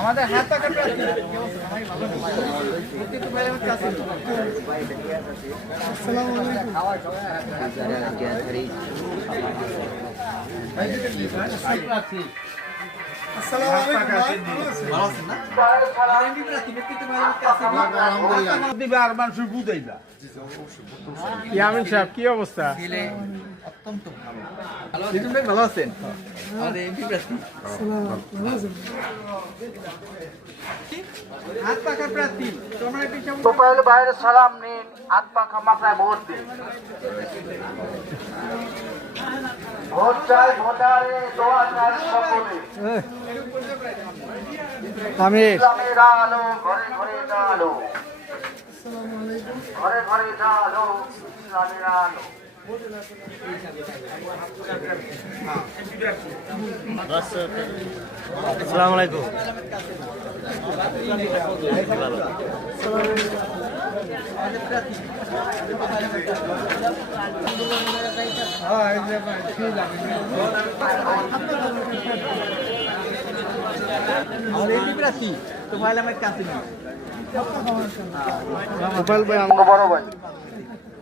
আমাদের হাত পাকা ইয়ামিন সাহেব কি অবস্থা? অত্যন্ত ভালো। ভালো আছেন? আমাদের এমপি প্রার্থী হাত পাকা প্রার্থী মোবাইল বাইরে সালাম নিন, হাত পাখা মাথায় ভোট দিন। ভোট চাই ভোটারে, দোয়া চাই সকলে। ইসলামের আলো ঘরে ঘরে জালো, ঘরে ঘরে জালো ইসলামের আলো। আসসালামু আলাইকুম। আমাদের এমপি প্রার্থী তো ভাই আমার কাছে নেই। মোবাইল ভাই বড় ভাই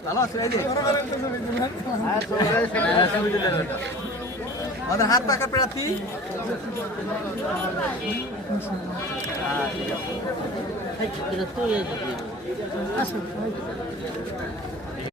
ভালো আছে এই যে আমাদের হাত পাকা প্রার্থী